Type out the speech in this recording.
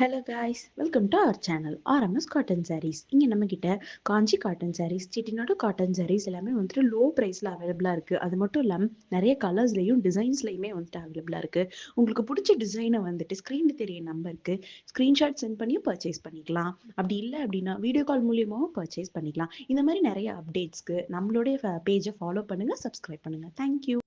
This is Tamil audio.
Hello guys, welcome to our channel RMS cotton sarees. இங்கே நம்மக்கிட்ட காஞ்சி காட்டன் சாரீஸ், செட்டிநாடு காட்டன் சாரீஸ் எல்லாமே வந்துட்டு லோ ப்ரைஸில் அவைலபிளாக இருக்குது. அது மட்டும் இல்லாமல் நிறைய கலர்ஸ்லையும் டிசைன்ஸ்லையுமே வந்துட்டு அவைலபிளாக இருக்குது. உங்களுக்கு பிடிச்ச டிசைனை வந்துட்டு ஸ்க்ரீனில் தெரிய நம்பருக்கு ஸ்க்ரீன்ஷாட் சென்ட் பண்ணி பர்ச்சேஸ் பண்ணிக்கலாம். அப்படி இல்லை அப்படின்னா வீடியோ கால் மூலியமாகவும் பர்ச்சேஸ் பண்ணிக்கலாம். இந்த மாதிரி நிறைய அப்டேட்ஸ்க்கு நம்மளுடைய பேஜை ஃபாலோ பண்ணுங்கள், சப்ஸ்கிரைப் பண்ணுங்கள். தேங்க்யூ.